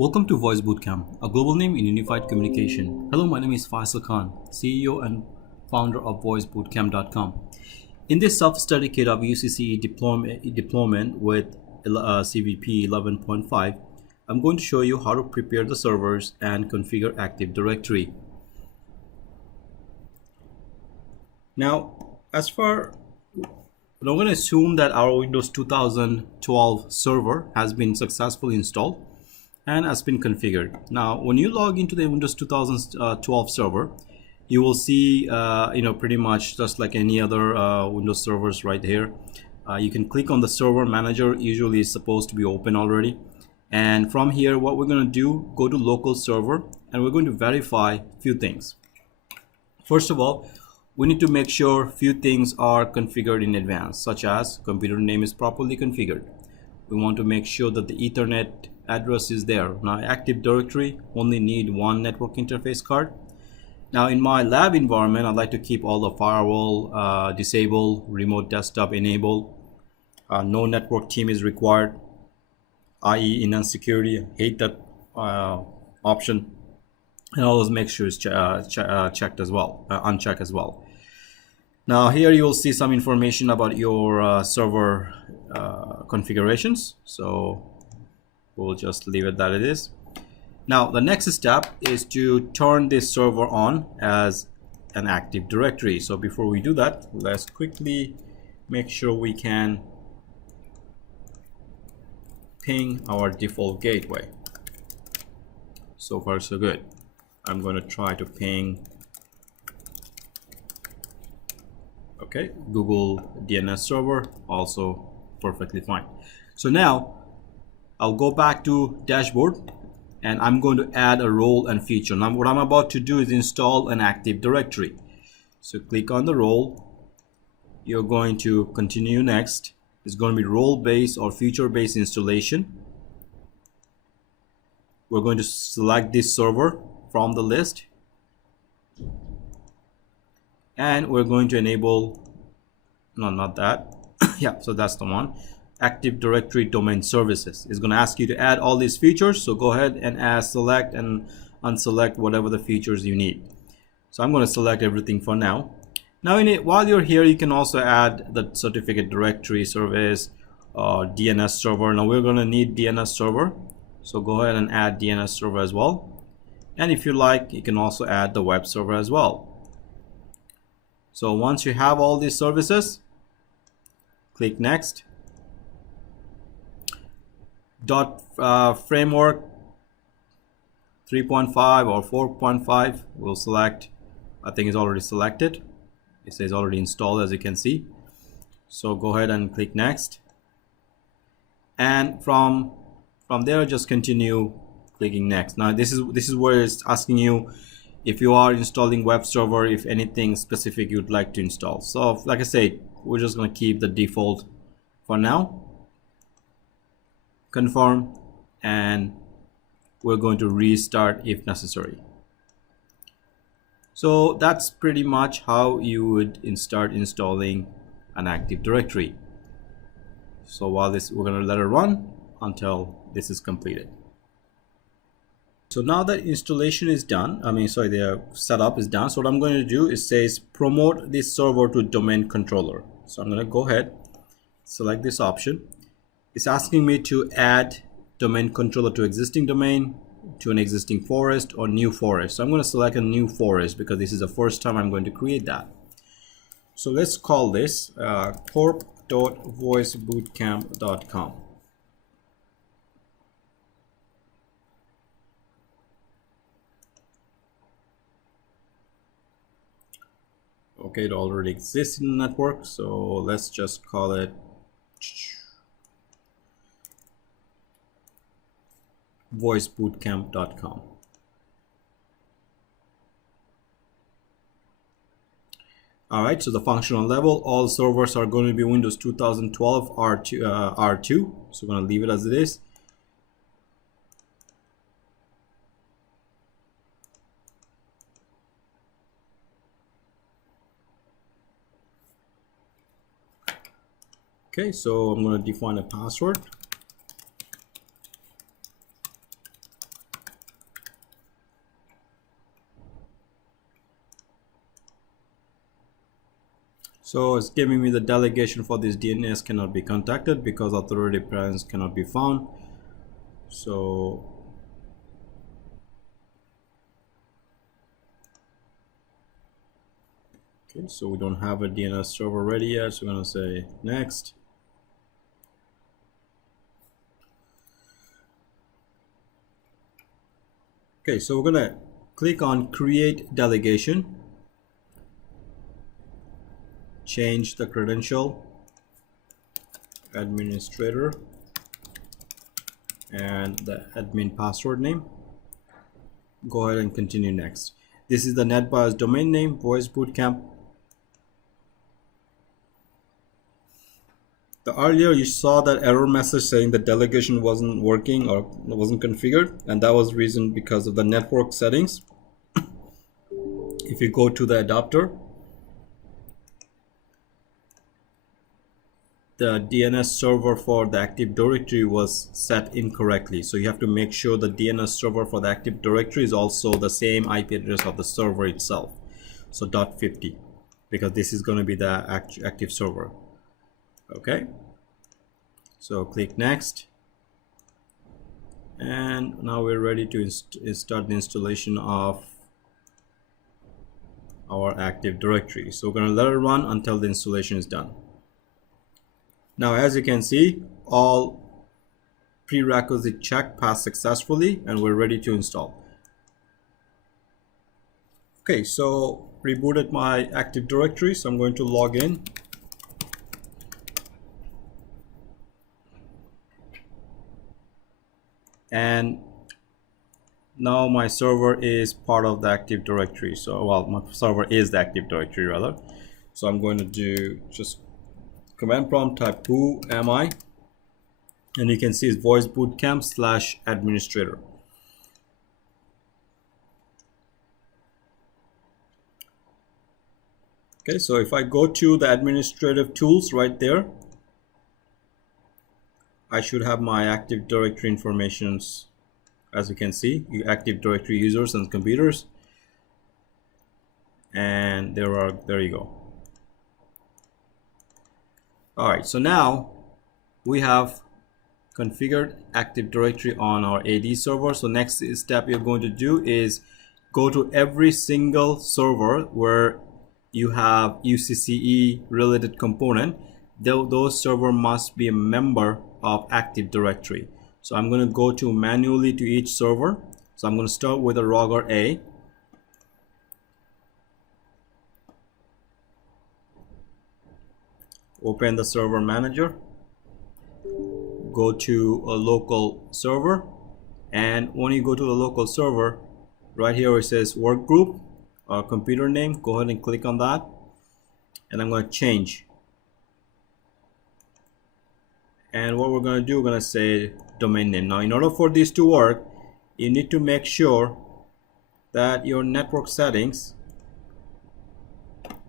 Welcome to Voice Bootcamp, a global name in unified communication. Hello, my name is Faisal Khan, CEO and founder of voicebootcamp.com. In this self-study kit of UCCE deployment with CVP 11.5, I'm going to show you how to prepare the servers and configure Active Directory. Now, I'm going to assume that our Windows 2012 server has been successfully installed and has been configured. Now, when you log into the Windows 2012 server, you will see, pretty much just like any other Windows servers right here. You can click on the server manager. Usually it's supposed to be open already. And from here, what we're going to do, go to local server, and we're going to verify a few things. First of all, we need to make sure few things are configured in advance, such as computer name is properly configured. We want to make sure that the Ethernet address is there. Now, Active Directory only need one network interface card. Now, in my lab environment, I'd like to keep all the firewall disabled, remote desktop enabled. No network team is required, i.e. enhanced security. Hate that option. And always make sure it's checked as well, unchecked as well. Now here you will see some information about your server configurations. So we'll just leave it that it is. Now the next step is to turn this server on as an Active Directory. So before we do that, let's quickly make sure we can ping our default gateway. So far so good. I'm going to try to ping Google DNS server, also perfectly fine. So now I'll go back to dashboard and I'm going to add a role and feature. Now what I'm about to do is install an Active Directory. So click on the role. You're going to continue next. It's going to be role-based or feature-based installation. We're going to select this server from the list, and we're going to enable, no, not that. Yeah, so that's the one. Active Directory Domain Services is going to ask you to add all these features. So go ahead and select and unselect whatever the features you need. So I'm going to select everything for now. Now while you're here, you can also add the certificate directory service, DNS server. Now we're going to need DNS server. So go ahead and add DNS server as well. And if you like, you can also add the web server as well. So once you have all these services, click next. Framework 3.5 or 4.5 we'll select. I think it's already selected. It says already installed, as you can see. So go ahead and click next. And from there, just continue clicking next. Now this is where it's asking you if you are installing web server, if anything specific you'd like to install. So like I said, we're just going to keep the default for now. Confirm, and we're going to restart if necessary. So that's pretty much how you would start installing an Active Directory. So while we're going to let it run until this is completed. So now that installation is done, the setup is done. So what I'm going to do is says promote this server to domain controller. So I'm going to go ahead, select this option. It's asking me to add domain controller to existing domain, to an existing forest, or new forest. So I'm going to select a new forest because this is the first time I'm going to create that. So let's call this corp.voicebootcamp.com. Okay, it already exists in the network, so let's just call it voicebootcamp.com. All right, so the functional level, all servers are going to be Windows 2012 R2. So we're going to leave it as it is. Okay, so I'm going to define a password. So it's giving me the delegation for this DNS cannot be contacted because authority parents cannot be found. So okay, so we don't have a DNS server ready yet, so we're going to say next. Okay, so we're going to click on create delegation, change the credential, administrator, and the admin password name. Go ahead and continue next. This is the NetBIOS domain name, Voice Bootcamp. The earlier you saw that error message saying the delegation wasn't working or wasn't configured, and that was the reason because of the network settings. If you go to the adapter, the DNS server for the Active Directory was set incorrectly. So you have to make sure the DNS server for the Active Directory is also the same IP address of the server itself. So .50, because this is going to be the active server. Okay. So click next. And now we're ready to start the installation of our Active Directory. So we're going to let it run until the installation is done. Now, as you can see, all prerequisite check passed successfully and we're ready to install. Okay, so rebooted my Active Directory, so I'm going to log in. And now my server is part of the Active Directory. So, well, my server is the Active Directory rather. So I'm going to do just command prompt, type who am I, and you can see it's Voice Bootcamp / administrator. Okay, so if I go to the administrative tools right there, I should have my Active Directory informations. As you can see, Active Directory users and computers, and there you go. All right, so now we have configured Active Directory on our AD server. So next step you're going to do is go to every single server where you have UCCE related component. Those server must be a member of Active Directory. So I'm going to go to manually to each server. So I'm going to start with a Roger A. Open the server manager. Go to a local server. And when you go to the local server, right here it says work group or computer name. Go ahead and click on that. And I'm going to change. And what we're going to do, we're going to say domain name. Now, in order for this to work, you need to make sure that your network settings,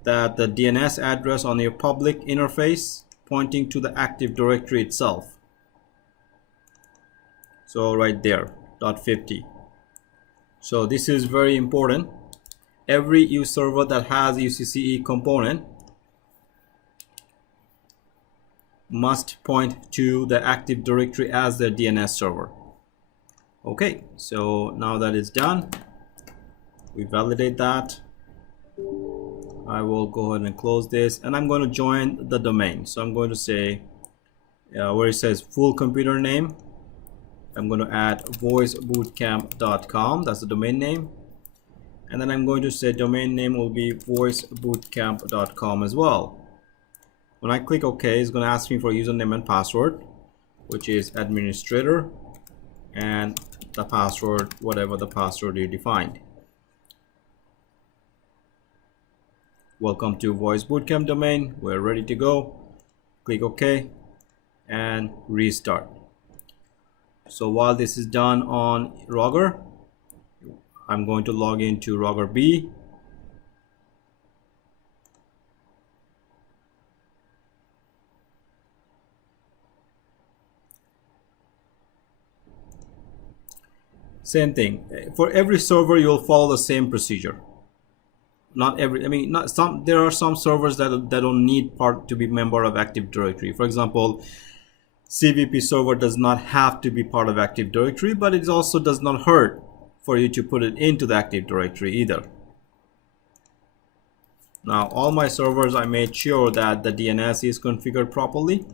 that the DNS address on your public interface pointing to the Active Directory itself. So right there, .50. So this is very important. Every server that has UCCE component must point to the Active Directory as their DNS server. Okay, so now that is done, we validate that. I will go ahead and close this, and I'm going to join the domain. So I'm going to say where it says full computer name, I'm going to add voicebootcamp.com. That's the domain name. And then I'm going to say domain name will be voicebootcamp.com as well. When I click OK, it's going to ask me for username and password, which is administrator, and the password, whatever the password you defined. Welcome to Voice Bootcamp domain. We're ready to go. Click OK and restart. So while this is done on Roger, I'm going to log into Roger B. Same thing. For every server, you'll follow the same procedure. not every, I mean, not some, there are some servers that don't need part to be member of Active Directory. For example, CVP server does not have to be part of Active Directory, but it also does not hurt for you to put it into the Active Directory either. Now, all my servers, I made sure that the DNS is configured properly.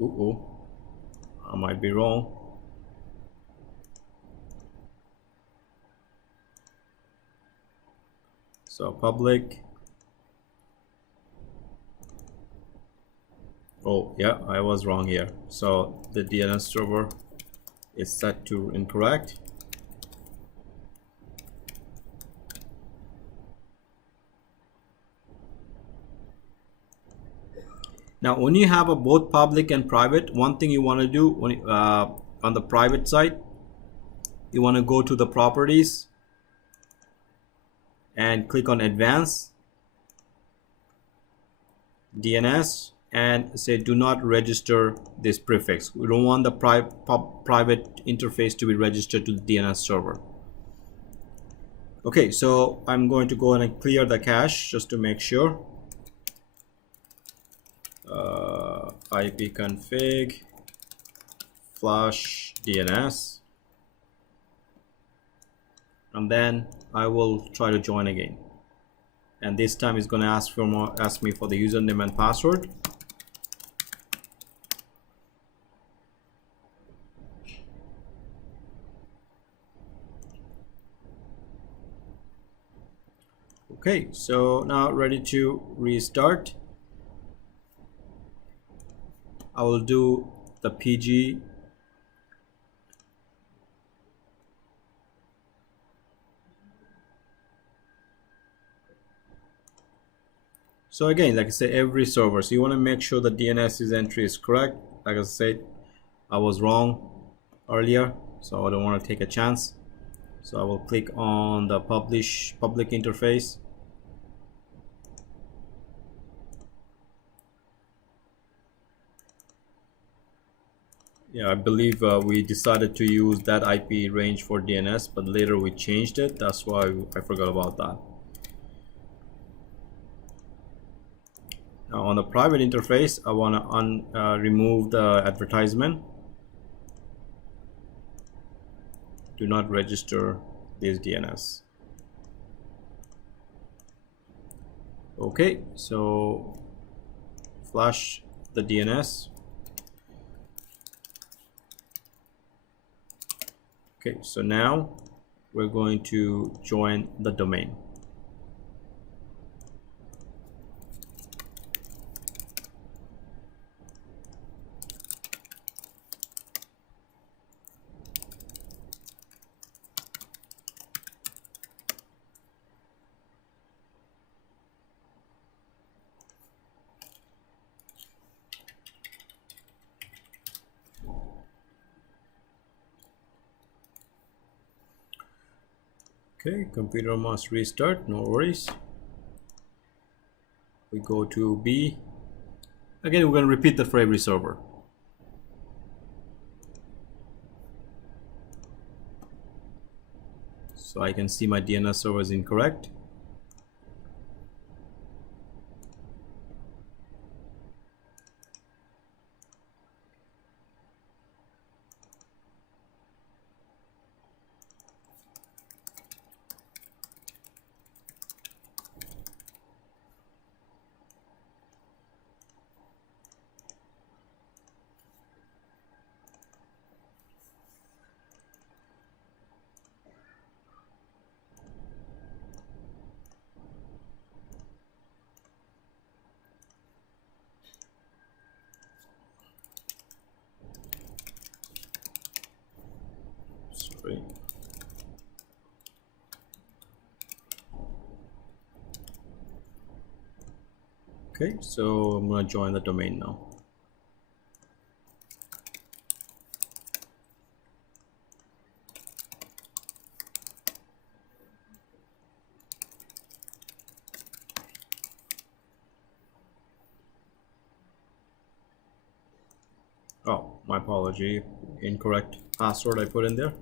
I might be wrong. So public. Oh yeah, I was wrong here. So the DNS server is set to incorrect. Now, when you have a both public and private, one thing you want to do when on the private side, you want to go to the properties and click on advanced DNS and say do not register this prefix. We don't want the private interface to be registered to the DNS server. Okay, so I'm going to go ahead and clear the cache just to make sure. ipconfig flush DNS, and then I will try to join again, and this time it's going to ask me for the username and password. Okay, so now ready to restart. I will do the PG so again, like I say, every server, so you want to make sure the DNS entry is correct. Like I said, I was wrong earlier, so I don't want to take a chance. So I will click on the publish public interface. Yeah, I believe we decided to use that IP range for DNS, but later we changed it. That's why I forgot about that. Now on the private interface, I want to remove the advertisement. Do not register this DNS. Okay, so flash the DNS. Okay, so now we're going to join the domain. Okay, computer must restart, no worries. We go to B. Again, we're going to repeat that for every server. So I can see my DNS server is incorrect. Sorry. Okay, so I'm going to join the domain now. Oh, my apology. Incorrect password I put in there.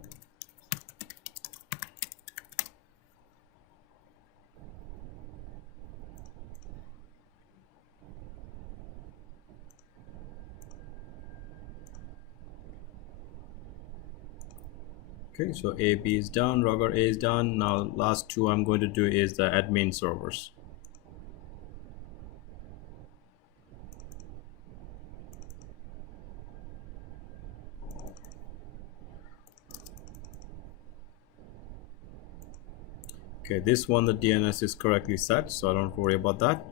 Okay, so AB is done, Roger A is done. Now last two I'm going to do is the admin servers. Okay, this one the DNS is correctly set, so I don't worry about that.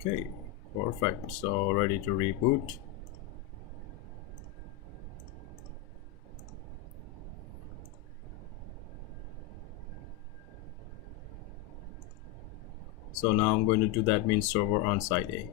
Okay, perfect. So ready to reboot. So now I'm going to do the admin server on site A.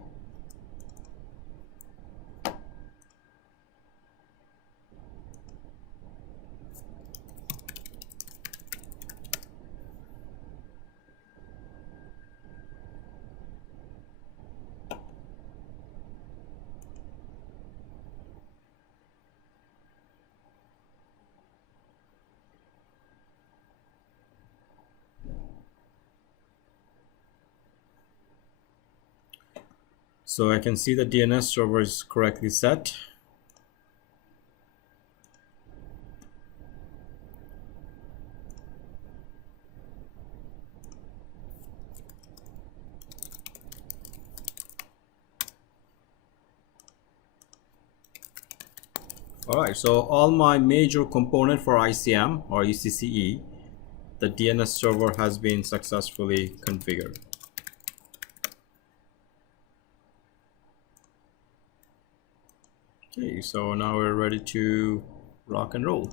So I can see the DNS server is correctly set. Alright, so all my major component for ICM or UCCE, the DNS server has been successfully configured. Okay, so now we're ready to rock and roll.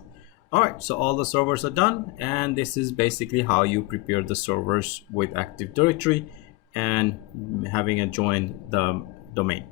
Alright, so all the servers are done, and this is basically how you prepare the servers with Active Directory and having a join the domain.